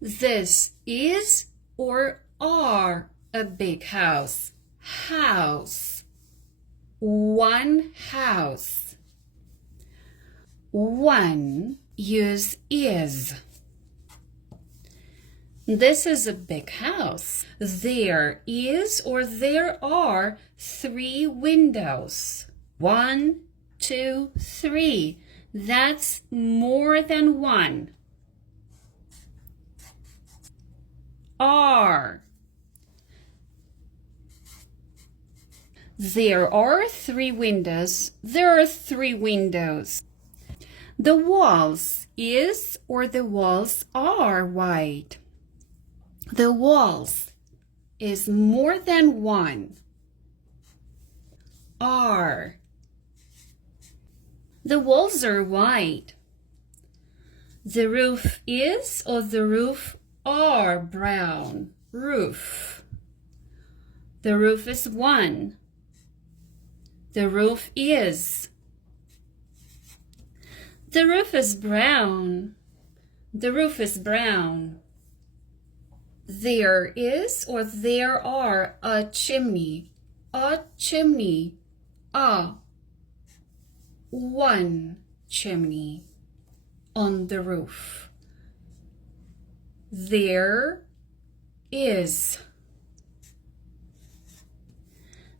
This is or are a big house. House. One house. One use is. This is a big house. There is or there are 3 windows. 1, 2, 3. That's more than 1. Are. There are 3 windows. There are 3 windows. The walls is or the walls are white. The walls is more than 1. Are. The walls are white. The roof is or the roof are brown. Roof. The roof is 1. The roof is. The roof is brown. The roof is brown. There is or there are a chimney. A chimney. A. 1 chimney on the roof. There is.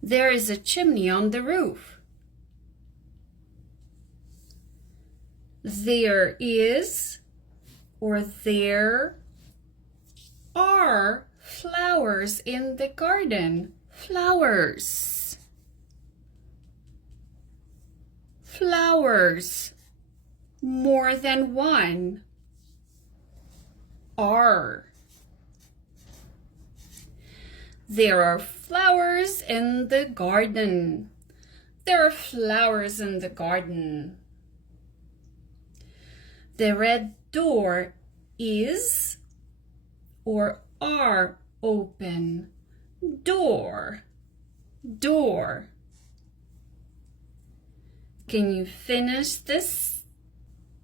There is a chimney on the roof. There is or there are flowers in the garden. Flowers. Flowers. More than 1. Are. There are flowers in the garden. There are flowers in the garden. The red door is or are open. Door. Door. Can you finish this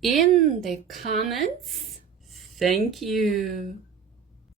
in the comments? Thank you.